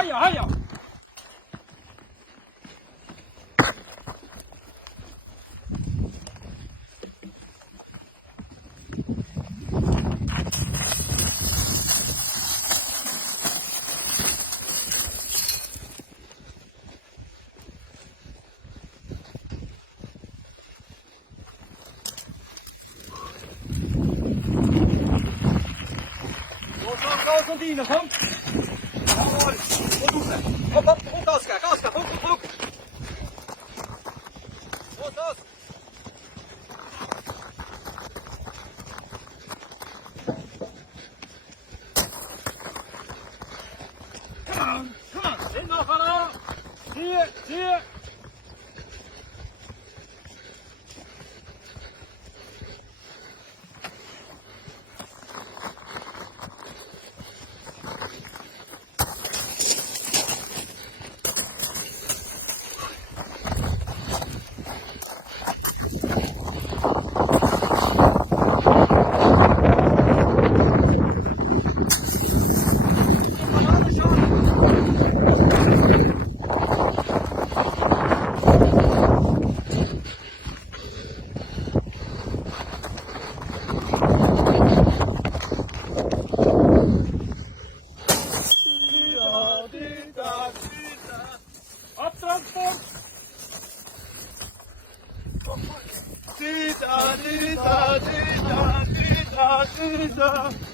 Heia, heia! Los van dienen, kom! Jawohl, goed oefenen. Op, goed Aska, goed. Los. Come on, in nog aan. Hier. Abtransport! Dunida!